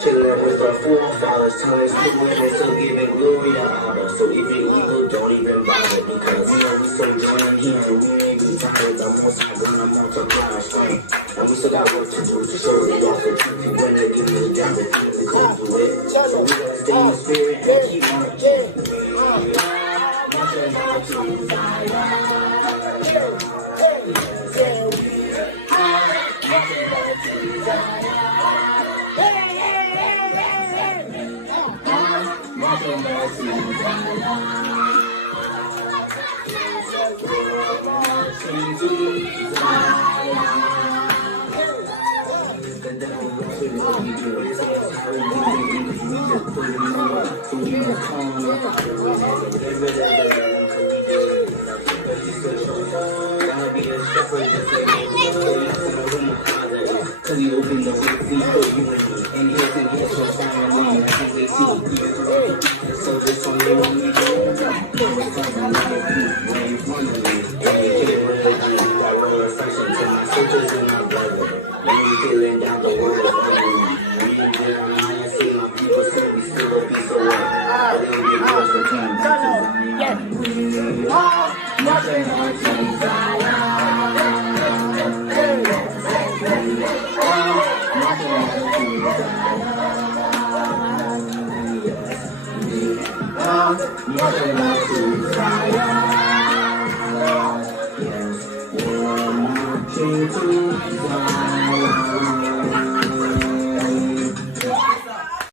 Chilling with the forefathers, telling stories and still giving glory to Abba. So if you're evil, don't even bother, because we so joining here and we ain't be tired. The most I'm gonna multiply our strength, and we still got work to do to show the off the truth. You when they give you down, the things that come through it. So we gotta stay in the spirit and keep on. Cause he opened the way for unity, and here's the gift for finding as they see. So this one they want me to do. Every time I look at you, when you wondering, and they get religion, I will reflection to my sisters and my brother. When you feeling down the word of enemy, reading Jeremiah, see my people say we still a piece of work. But they get close to time. Yes. Nothing hurts in Zion. Nothing like to Zion.